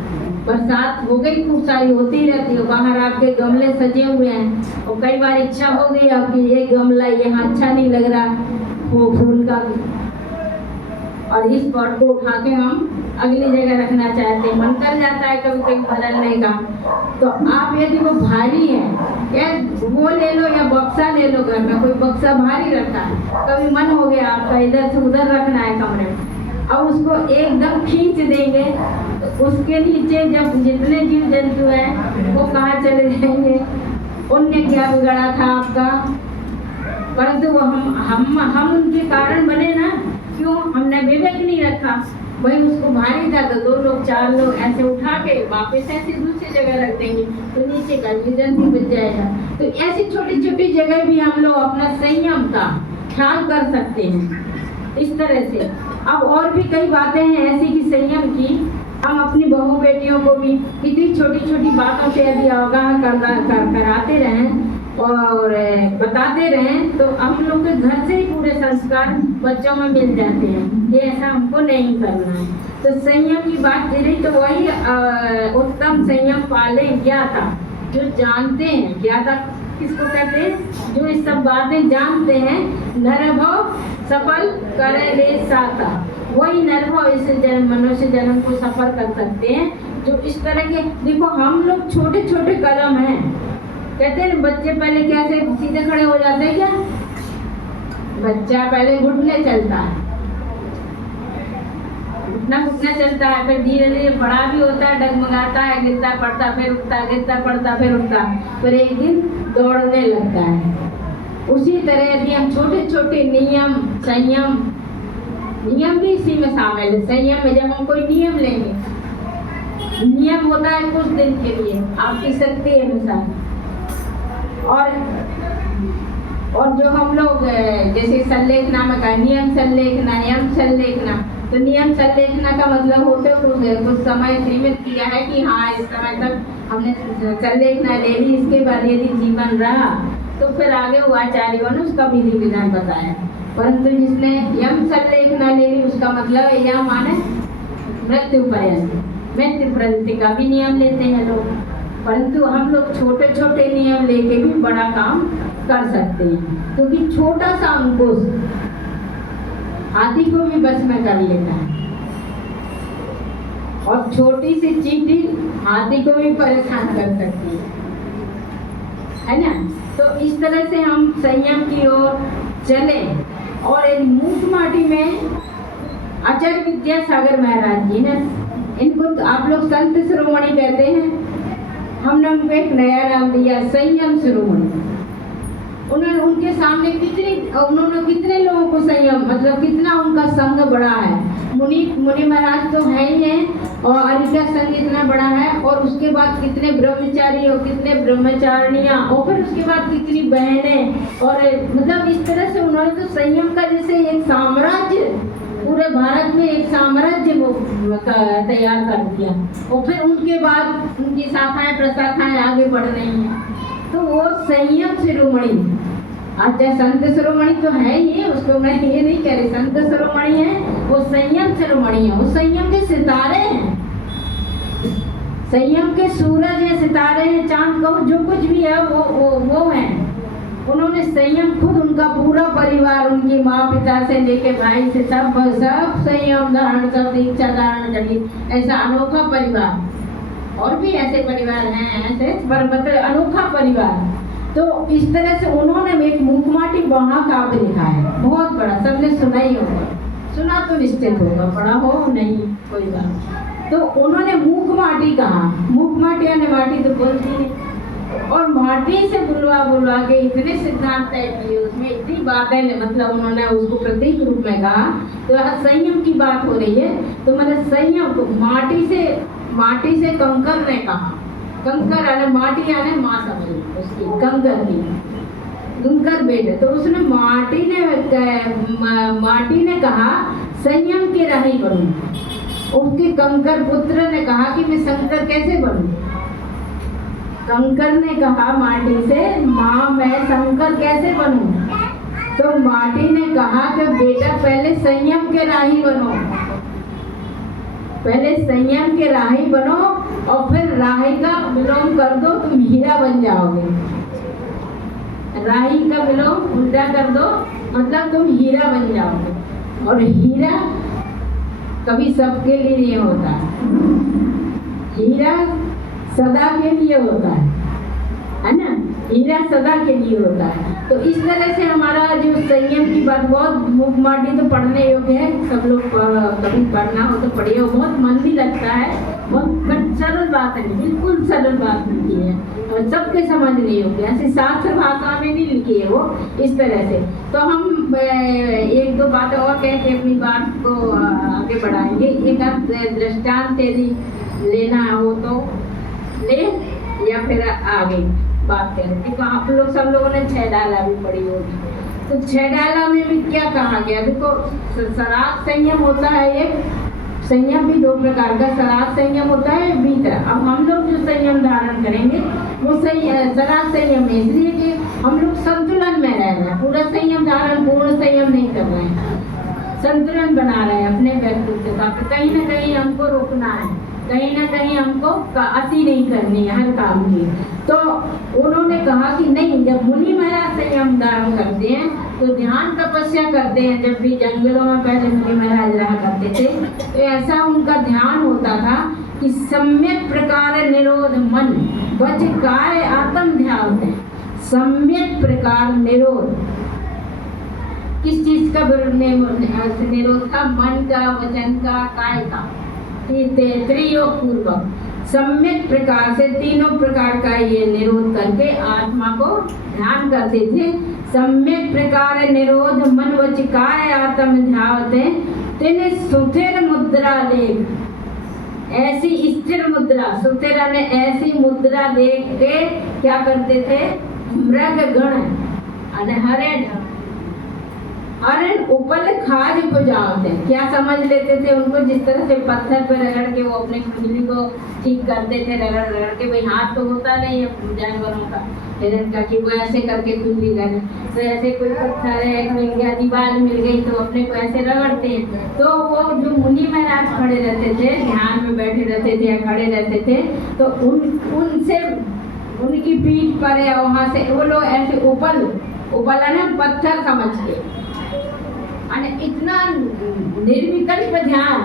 बरसात हो गई खूब सारी होती रहती है, बाहर आपके गमले सजे हुए हैं और कई बार इच्छा हो गई आपकी ये गमला यहाँ अच्छा नहीं लग रहा वो फूल का, और इस पॉट को उठा के हम अगली जगह रखना चाहते हैं, मन कर जाता है कभी कभी बदलने का, तो आप यदि वो भारी है या वो ले लो या बक्सा ले लो, घर में कोई बक्सा भारी रखा है, कभी मन हो गया आपका इधर से उधर रखना है कमरे में, अब उसको एकदम खींच देंगे तो उसके नीचे जब जितने जीव जंतु हैं वो कहाँ चले जाएंगे, उनने क्या बिगाड़ा था आपका, परंतु वो हम उनके कारण बने ना, क्यों हमने विवेक नहीं रखा, वही उसको भारी था तो 2 लोग 4 लोग ऐसे उठा के वापस ऐसे दूसरी जगह रख देंगे तो नीचे का जीव जंतु बच जाएगा। तो ऐसी छोटी छोटी जगह भी हम लोग अपना संयम का ख्याल कर सकते हैं इस तरह से। अब और भी कई बातें हैं ऐसी कि संयम की हम अपनी बहू बेटियों को भी कितनी छोटी छोटी बातों से यदि अवगाह कराते रहें और बताते रहें तो हम लोग के घर से ही पूरे संस्कार बच्चों में मिल जाते हैं, ये ऐसा हमको नहीं करना है। तो संयम की बात करी तो वही उत्तम संयम पाले ज्ञाता, जो जानते हैं, ज्ञाता किसको कहते हैं, जो इस सब बातें जानते हैं, नरभव सफल करे ले साता, वही नरभव इस मनुष्य जन्म को सफल कर सकते हैं। जो इस तरह के देखो हम लोग छोटे छोटे कदम हैं, कहते हैं बच्चे पहले कैसे सीधे खड़े हो जाते हैं, क्या बच्चा पहले घुटने चलता है, घुटना चलता है, फिर धीरे धीरे बड़ा भी होता है, डगमगाता है, गिरता पड़ता फिर उठता, गिरता पड़ता फिर उठता, फिर एक दिन दौड़ने लगता है। उसी तरह यदि हम छोटे छोटे नियम संयम, नियम भी इसी में शामिल है। संयम में जब हम कोई नियम लेंगे, नियम होता है कुछ दिन के लिए आपकी शक्ति अनुसार, और जो हम लोग जैसे संलेखना में कहा नियम संलेखना, यम संलेखना, तो नियम संलेखना का मतलब होता है कुछ समय सीमित किया है कि हाँ इस समय तक हमने संलेखना ले ली, इसके बाद यदि जीवन रहा तो फिर आगे वो आचार्यों ने उसका विधि विधान बताया। परंतु जिसने यम संलेखना ले ली उसका मतलब यह माने मृत्यु पर्यंत, मृत्यु पर्यंत का भी नियम लेते हैं लोग, परंतु हम लोग छोटे छोटे नियम लेके भी बड़ा काम कर सकते हैं, क्योंकि छोटा सा अंकुश हाथी को भी बस में कर लेता है, और छोटी सी चींटी हाथी को भी परेशान कर सकती है ना। तो इस तरह से हम संयम की ओर चले। और मूक माटी में आचार्य विद्यासागर महाराज जी ने, इनको तो आप लोग संत शिरोमणि कहते हैं, हमने उनको एक नया नाम दिया संयम शिरोमणि। उन्होंने उनके सामने उन्होंने कितने लोगों को संयम, मतलब कितना उनका संघ बड़ा है, मुनि महाराज तो है ही है, और अरिका संघ इतना बड़ा है, और उसके बाद कितने ब्रह्मचारी और कितने ब्रह्मचारिणियां, और फिर उसके बाद कितनी बहनें, और मतलब इस तरह से उन्होंने तो संयम का जैसे एक साम्राज्य, पूरे भारत में एक साम्राज्य वो तैयार कर दिया, और फिर उनके बाद उनकी शाखाएं प्रशाखाएं आगे बढ़ रही हैं। तो वो संयम शिरोमणि, अच्छा संत शिरोमणि तो है ही, उसको मैं ये नहीं कह रही, संत शिरोमणि है वो संयम शिरोमणि है, वो संयम के सितारे हैं, संयम के सूरज है, सितारे हैं, चांद कहो जो कुछ भी है वो है। उन्होंने संयम खुद, उनका पूरा परिवार, उनकी माँ पिता से लेके भाई से सब संयम धारण, सब दीक्षा धारण करिए, ऐसा अनोखा परिवार। और भी ऐसे परिवार हैं ऐसे, पर मतलब अनोखा परिवार। तो इस तरह से उन्होंने एक मूकमाटी महाकाव्य लिखा है, बहुत बड़ा, सबने सुना ही होगा, सुना तो निश्चित होगा, पढ़ा हो नहीं कोई बात। तो उन्होंने मूक माटी कहा, मूक माटी यानी माटी तो बोलती है, और माटी से बुलवा के इतने सिद्धांत तय किए, उसमें इतनी बातें, मतलब उन्होंने उसको प्रतीक रूप में कहा। तो संयम की बात हो रही है, तो मतलब संयम को माटी से कंकर ने कहा, कंकर यानी माटी यानी माँ समझ उसकी, कंकर की उनकर बेटे। तो उसने माटी ने कहा संयम के राही बनूं। उसके कंकर पुत्र ने कहा कि मैं शंकर कैसे बनूं। कंकर ने कहा माटी से, माँ मैं शंकर कैसे बनूं। तो माटी ने कहा कि बेटा पहले संयम के राही बनो, पहले संयम के राही बनो और फिर राही का विलोम कर दो, तुम हीरा बन जाओगे। राही का विलोम उल्टा कर दो, मतलब तुम हीरा बन जाओगे। और हीरा कभी सबके लिए नहीं होता, हीरा सदा के लिए होता है ना। हीरा सदा के लिए होता है। तो इस तरह से हमारा जो संयम की बात, बहुत मुख माटी तो पढ़ने योग्य है, सब लोग कभी पढ़ना हो तो पढ़िए। बहुत मन भी लगता है, बहुत सरल बात है, बिल्कुल सरल बात लिखी है और सबके समझने योग्य, ऐसे शास्त्र भाषा में नहीं लिखी है वो, इस तरह से। तो हम एक दो बातें और कह के अपनी बात को आगे बढ़ाएंगे। एक आप दृष्टांत यदि लेना हो तो ले, या फिर आगे बात करें। देखो आप लोग सब लोगों ने छह डाला भी पढ़ी होगी, तो छह डाला में भी क्या कहा गया। देखो सराग संयम होता है एक, संयम भी दो प्रकार का, सराग संयम होता है भीतर। अब हम लोग जो संयम धारण करेंगे वो सराग संयम है, इसलिए कि हम लोग संतुलन में रह रहे हैं। पूरा संयम धारण, पूर्ण संयम नहीं कर रहे हैं, संतुलन बना रहे हैं अपने व्यक्तित्व का। कहीं ना कहीं हमको रोकना है, कहीं ना कहीं हमको अति नहीं करनी है हर काम की। तो उन्होंने कहा कि नहीं, जब मुनि महाराज संयम धारण करते हैं तो ध्यान तपस्या करते हैं। जब भी जंगलों में पहले मुनि महाराज रहा करते थे तो ऐसा उनका ध्यान होता था कि सम्यक प्रकार निरोध मन वच काय आत्म ध्यान है। सम्यक प्रकार निरोध, किस चीज का निरोध था? मन का, वचन का, काय का, त्रियोग पूर्वक सम्यक प्रकार से तीनों प्रकार का ये निरोध करके आत्मा को ध्यान करते थे। सम्यक प्रकार निरोध मन वच काय आत्म ध्यावते तेने सुथिर मुद्रा देख, ऐसी स्थिर मुद्रा, सुथिर ने ऐसी मुद्रा देख के क्या करते थे? मृग गण हरण उपल खाज को जाते, क्या समझ लेते थे उनको? जिस तरह से पत्थर पर रगड़ के वो अपनी कुंडली को ठीक करते थे, रगड़ के, भाई हाथ तो होता नहीं है जानवरों का, हिरण का, कि वो ऐसे करके कुंडली करे। तो ऐसे कोई पत्थर है, मिल गया, दीवार मिल गई तो अपने को ऐसे रगड़ते हैं। तो वो जो मुनि महाराज खड़े रहते थे, ध्यान में बैठे रहते थे या खड़े रहते थे, तो उनसे उनकी पीठ पर या वहाँ से वो लोग ऐसे उपला ना पत्थर समझ के, इतना निर्विकल्प ध्यान,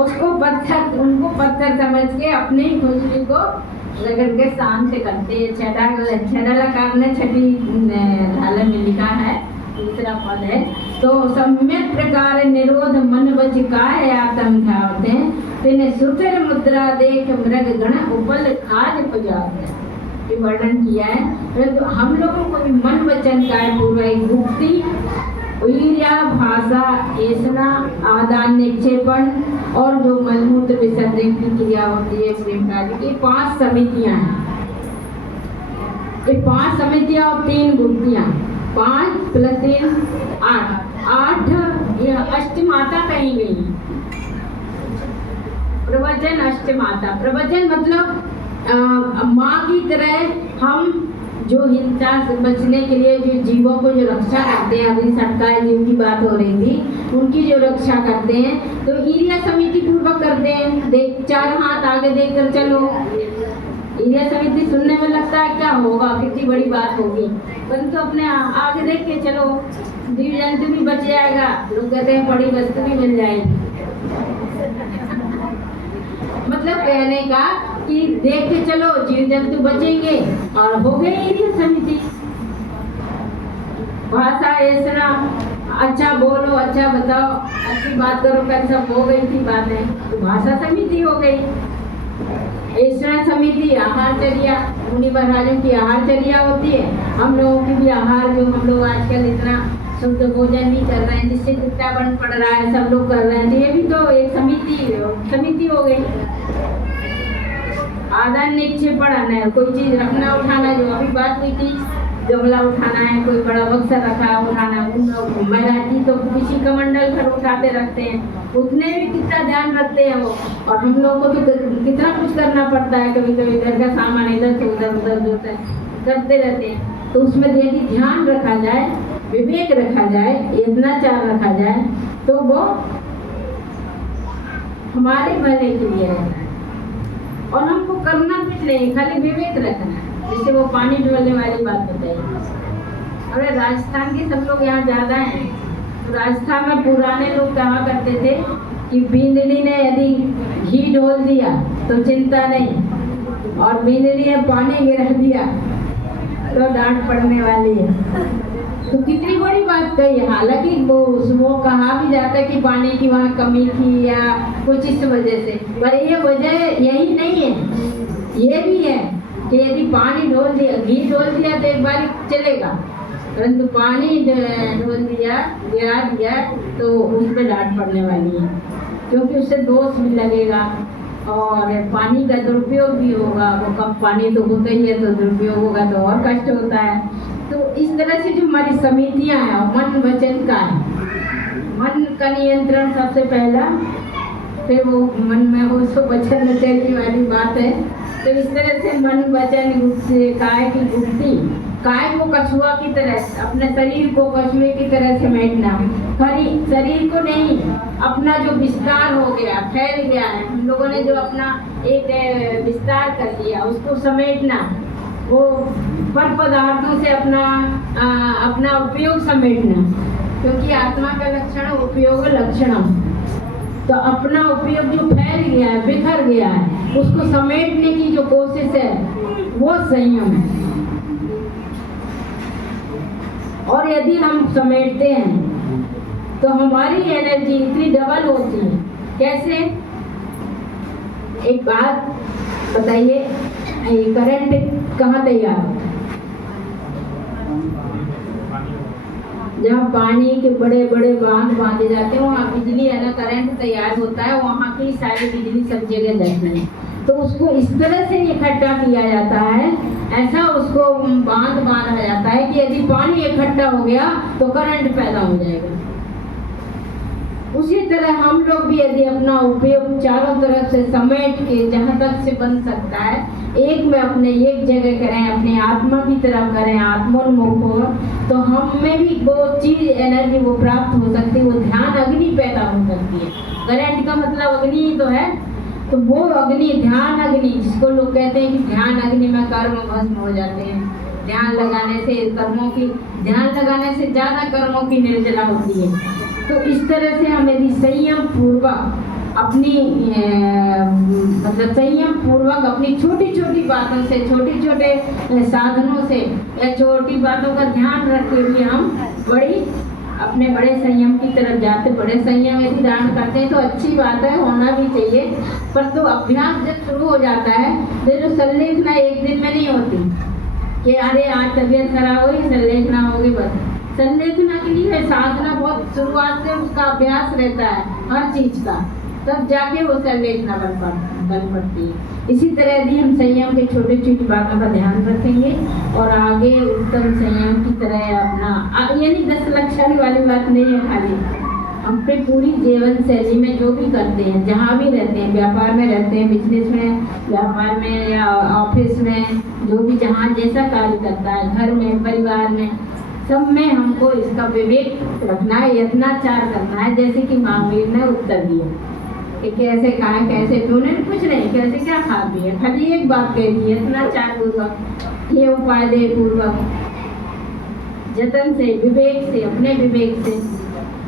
उसको पत्थर, उनको पत्थर समझ के अपने ही खुजली को रगड़ के शांत करते। छठाकार ने छठी धारा में लिखा है, दूसरा पद है। तो सम्यक प्रकार निरोध मन वच काय आत्म ध्यावते तेने सुथिर मुद्रा देख मृग गण उपल खाज पजाते, ये वर्णन किया है। तो हम लोगों को भी मन वचन काय पूर्वक मुक्ति, ईर्ष्या, भाषा, ऐसना, आदान निक्षेपण और जो मलमूत्र विसर्जन की क्रिया होती है प्रेम कार्य की, 5 समितियां हैं। ये 5 समितियां और 3 गुप्तियां, 5 + 3 8 ये अष्टमाता कही गई। प्रवचन अष्टमाता, प्रवचन मतलब माँ की तरह हम जो हिंसा से बचने के लिए जो जीवों को जो रक्षा करते हैं, अभी सटकाए जीव की बात हो रही थी, उनकी जो रक्षा करते हैं तो ईर्ष्या समिति पूर्वक करते हैं। देख 4 हाथ आगे देखकर चलो, ईर्ष्या समिति सुनने में लगता है क्या होगा, कितनी बड़ी बात होगी, परंतु अपने आगे देख के चलो, जीव जंतु भी बच जाएगा। लोग कहते हैं बड़ी वस्तु भी मिल जाएगी। मतलब कहने का कि देख के चलो, जीव जंतु बचेंगे और हो गई ईर्ष्या समिति। भाषा ऐसा, अच्छा बोलो, अच्छा बताओ, अच्छी बात करो, कल सब हो गई थी बातें, तो भाषा समिति हो गई। ऐसा समिति आहारचर्या, मुनि महाराजों की आहारचर्या होती है। हम लोगों की भी आहार, जो हम लोग आजकल इतना शुद्ध भोजन भी कर रहे हैं, जिससे चिट्टापन पड़ रहा है, सब लोग कर रहे हैं, तो ये भी तो एक समिति हो गई। आदान निक्षेपण है, कोई चीज रखना उठाना, जो अभी बात हुई थी, गमला उठाना है, कोई बड़ा बक्सा रखा है उठाना है, उन महाराज जी तो किसी कमंडल घर उठाते रखते हैं, उतने भी कितना ध्यान रखते हैं वो। और हम लोग को तो कितना कुछ करना पड़ता है, कभी कभी घर का सामान इधर से उधर उधर होता है, करते रहते हैं। तो उसमें यदि ध्यान रखा जाए, विवेक रखा जाए, यत्नाचार रखा जाए, तो वो हमारे भले के लिए रहता है। और हमको करना कुछ नहीं, खाली विवेक रखना है। जैसे वो पानी डोलने वाली बात बताइए। अरे राजस्थान के सब लोग यहाँ ज़्यादा हैं, तो राजस्थान में पुराने लोग कहा करते थे कि बींदड़ी ने यदि घी डोल दिया तो चिंता नहीं, और बींदड़ी ने पानी गिरा दिया तो डांट पड़ने वाली है। तो कितनी बड़ी बात कही है। हालांकि वो कहा भी जाता है कि पानी की वहाँ कमी थी या कुछ इस वजह से, पर ये वजह यही नहीं है। ये भी है कि यदि पानी डोल दिया, घी डोल दिया तो एक बार चलेगा, परंतु पानी डोल दिया, गिरा दिया तो उस पर डांट पड़ने वाली है, क्योंकि उससे दोष भी लगेगा और पानी का दुरुपयोग भी होगा। वो कम पानी तो होता ही है, तो दुरुपयोग होगा तो और कष्ट होता है। तो इस तरह से जो हमारी समितियाँ हैं, मन वचन का है, मन का नियंत्रण सबसे पहला, फिर वो मन में हो सो वचन में चलने वाली बात है। तो इस तरह से मन वचन काय की गुप्ती, काय को कछुआ की तरह, अपने शरीर को कछुए की तरह समेटना, शरीर को नहीं, अपना जो विस्तार हो गया, फैल गया है, हम लोगों ने जो अपना एक विस्तार कर लिया, उसको समेटना, वो पर पदार्थों से अपना उपयोग समेटना, क्योंकि आत्मा का लक्षण उपयोग लक्षणम। तो अपना उपयोग जो फैल गया है, बिखर गया है, उसको समेटने की जो कोशिश है वो संयम है। और यदि हम समेटते हैं तो हमारी एनर्जी इतनी डबल होती है। कैसे? एक बात बताइए, करंट कहाँ तैयार होता है? जहाँ पानी के बड़े बड़े बांध बांधे जाते हैं वहाँ बिजली है ना, करंट तैयार होता है, वहाँ की सारी बिजली सब जगह जाती है। तो उसको इस तरह से इकट्ठा किया जाता है, ऐसा उसको बांधा जाता है कि यदि पानी इकट्ठा हो गया तो करंट पैदा हो जाएगा। उसी तरह हम लोग भी यदि अपना उपयोग चारों तरफ से समेट के जहाँ तक से बन सकता है, एक में अपने एक जगह करें, अपने आत्मा की तरफ करें, आत्मोन्मुख हो, तो हम में भी वो चीज एनर्जी वो प्राप्त हो सकती है, वो ध्यान अग्नि पैदा हो सकती है। करंट का मतलब अग्नि ही तो है, तो वो अग्नि, ध्यान अग्नि, जिसको लोग कहते हैं कि ध्यान अग्नि में कर्म भस्म हो जाते हैं। ध्यान लगाने से ध्यान लगाने से ज्यादा कर्मों की निर्जला होती है। तो इस तरह से हम यदि संयम पूर्वक अपनी संयम पूर्वक अपनी छोटी छोटी बातों से, छोटे छोटे साधनों से या छोटी बातों का ध्यान रख के भी हम अपने बड़े संयम की तरफ जाते। बड़े संयम यदि धारण करते हैं तो अच्छी बात है, होना भी चाहिए, पर तो अभ्यास जब शुरू हो जाता है तो जो संलेखना एक दिन में नहीं होती कि अरे आज तबीयत खराब हुई संलेखना होगी, बस संलेखना के लिए साधना बहुत शुरुआत से उसका अभ्यास रहता है हर चीज का, तब जाके वो संलेखना बन पड़ती है। इसी तरह यदि हम संयम के छोटी छोटी बातों का ध्यान रखेंगे और आगे उत्तम संयम की तरह अपना, यानी 10 लक्षण वाली बात नहीं है, खाली हम पे पूरी जीवन शैली में जो भी करते हैं, जहाँ भी रहते हैं, व्यापार में रहते हैं, बिजनेस में, व्यापार में या ऑफिस में, जो भी जहाँ जैसा कार्य करता है, घर में, परिवार में, सब में हमको इसका विवेक रखना है, यत्नाचार करना है। जैसे कि महावीर ने उत्तर दिया कि कैसे खाएं, कैसे तूने कुछ नहीं, कैसे क्या खा दिया, खाली एक बात कह दी, यत्नाचार पूर्वक, ये उपाय दे पूर्वक, जतन से, विवेक से, अपने विवेक से।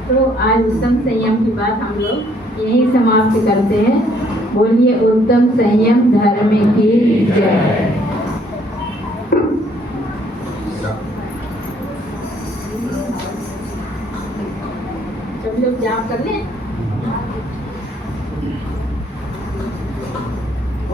तो आज उत्तम संयम की बात हम लोग यही समाप्त करते हैं। बोलिए उत्तम संयम धर्म की जय। सब लोग जाप कर लें।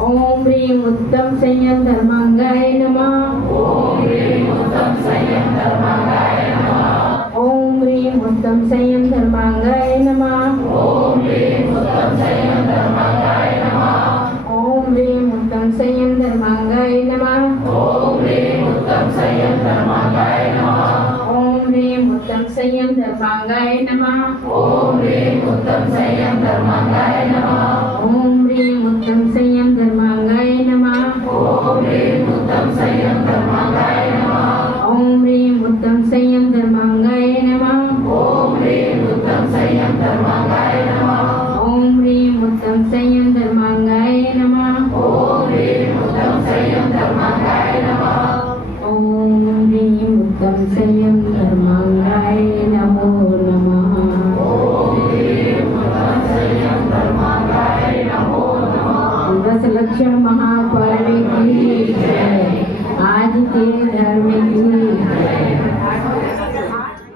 ओम ह्रीं उत्तम संयम धर्मांगाय नमः। ओम ह्रीं उत्तम संयम धर्मांगाय नमः। ओम ह्रीं उत्तम संयम धर्मांगाय नमः। ओम ह्रीं उत्तम संयम धर्मांगाय नमः। ओम ह्रीं उत्तम संयम धर्मांगाय नमः। ओम ह्रीं उत्तम संयम धर्मांगाय धर्मांगाय नमः। ओम ह्रीं उत्तम संयम धर्मांगाय नमः। ओम ह्रीं उत्तम संयम धर्मांगाय नमः। ओम ह्रीं उत्तम संयम धर्मांगाय नमः। ओम ह्रीं उत्तम संयम धर्मांगाय नमः। ओम ह्रीं उत्तम संयम धर्मांगाय नमः। ओम ह्रीं उत्तम संयम धर्मांगाय नमः। ओम ह्रीं उत्तम संयम धर्मांगाय नमः। ओम ह्रीं उत्तम संयम धर्मांगाय नमो नमः। ओम ह्रीं उत्तम संयम धर्मांगाय नमो नमः। 10 लक्षण महापर्व की जय। आज के धर्म की जय।